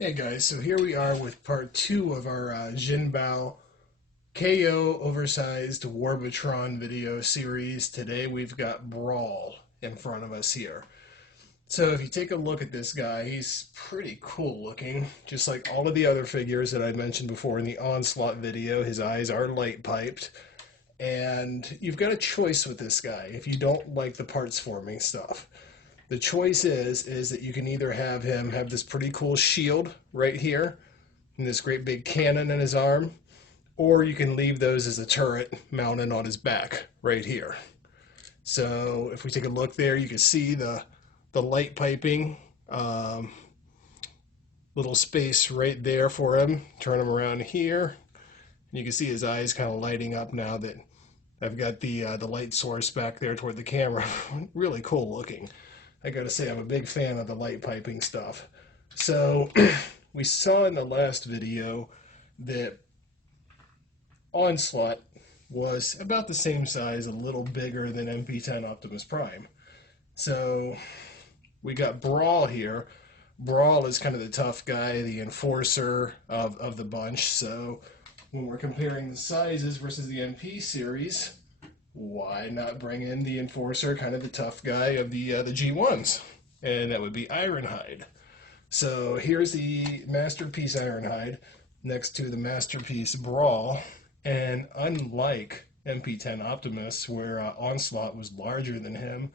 Hey guys, so here we are with part two of our JInBao KO oversized Warbotron video series. Today we've got Brawl in front of us here. So if you take a look at this guy, he's pretty cool looking, just like all of the other figures that I mentioned before in the Onslaught video. His eyes are light piped, and you've got a choice with this guy if you don't like the parts forming stuff. The choice is that you can either have him have this pretty cool shield right here and this great big cannon in his arm, or you can leave those as a turret mounted on his back right here. So if we take a look there, you can see the light piping, little space right there for him. Turn him around here, and you can see his eyes kind of lighting up now that I've got the light source back there toward the camera. Really cool looking. I gotta say, I'm a big fan of the light piping stuff. So we saw in the last video that Onslaught was about the same size, a little bigger than MP10 Optimus Prime. So we got Brawl here. Brawl is kind of the tough guy, the enforcer of the bunch. So when we're comparing the sizes versus the MP series, why not bring in the enforcer, kind of the tough guy of the G1s? And that would be Ironhide. So here's the Masterpiece Ironhide next to the Masterpiece Brawl. And unlike MP10 Optimus, where Onslaught was larger than him,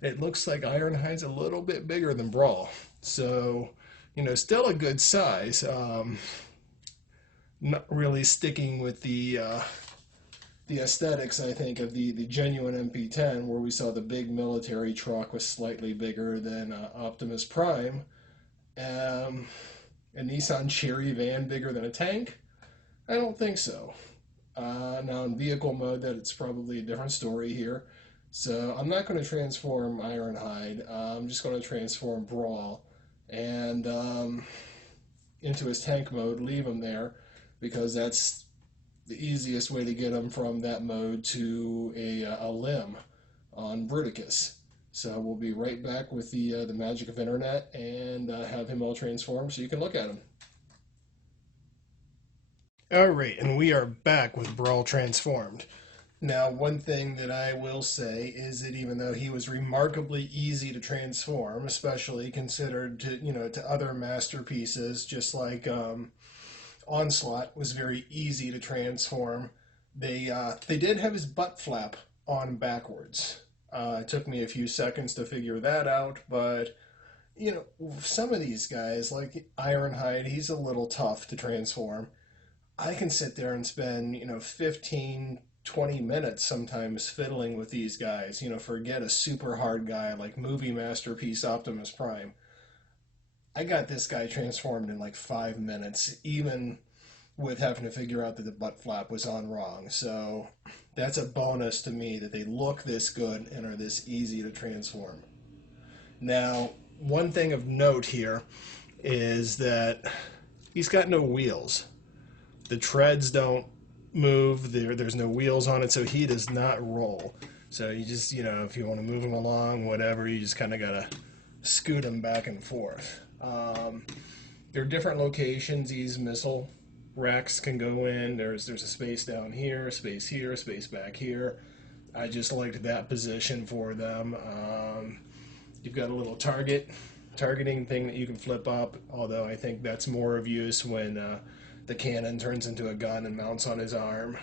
it looks like Ironhide's a little bit bigger than Brawl. So, still a good size. Not really sticking with the aesthetics, I think, of the genuine MP10, where we saw the big military truck was slightly bigger than Optimus Prime. A Nissan Cherry van bigger than a tank? I don't think so. Now in vehicle mode, that it's probably a different story here. So I'm not going to transform Ironhide. I'm just going to transform Brawl and into his tank mode, leave him there, because that's the easiest way to get him from that mode to a limb on Bruticus. So we'll be right back with the magic of internet and have him all transformed so you can look at him. Alright, and we are back with Brawl transformed. Now, one thing that I will say is that even though he was remarkably easy to transform, especially considered to other masterpieces, just like Onslaught was very easy to transform, they did have his butt flap on backwards. It took me a few seconds to figure that out, but some of these guys, like Ironhide, he's a little tough to transform. I can sit there and spend 15, 20 minutes sometimes fiddling with these guys. Forget a super hard guy like movie masterpiece Optimus Prime. I got this guy transformed in like 5 minutes, even with having to figure out that the butt flap was on wrong. So that's a bonus to me that they look this good and are this easy to transform. Now, one thing of note here is that he's got no wheels. The treads don't move. There's no wheels on it, so he does not roll. So you just, if you want to move him along, whatever, you just kind of got to scoot him back and forth. There are different locations these missile racks can go in. There's a space down here, a space here, a space back here. I just liked that position for them. You've got a little targeting thing that you can flip up, although I think that's more of use when the cannon turns into a gun and mounts on his arm.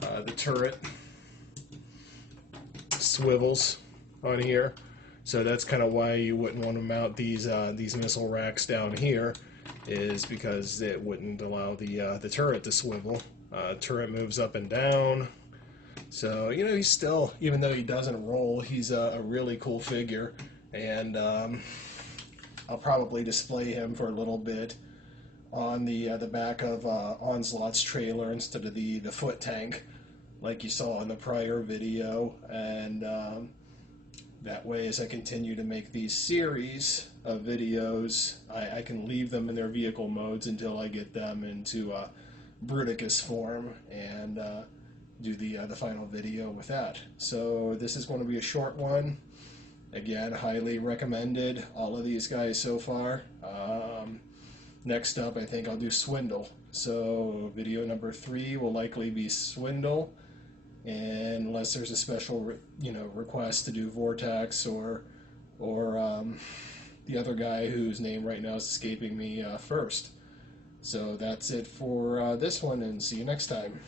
The turret swivels on here, so that's kind of why you wouldn't want to mount these missile racks down here, is because it wouldn't allow the turret to swivel. Turret moves up and down, so he's still, even though he doesn't roll, he's a really cool figure, and I'll probably display him for a little bit on the back of Onslaught's trailer instead of the foot tank, like you saw in the prior video, and that way, as I continue to make these series of videos, I can leave them in their vehicle modes until I get them into Bruticus form and do the final video with that. So this is going to be a short one. Again, highly recommended, all of these guys so far. Next up, I think I'll do Swindle. So video number 3 will likely be Swindle, and unless there's a special, request to do Vortex or the other guy whose name right now is escaping me first. So that's it for this one, and see you next time.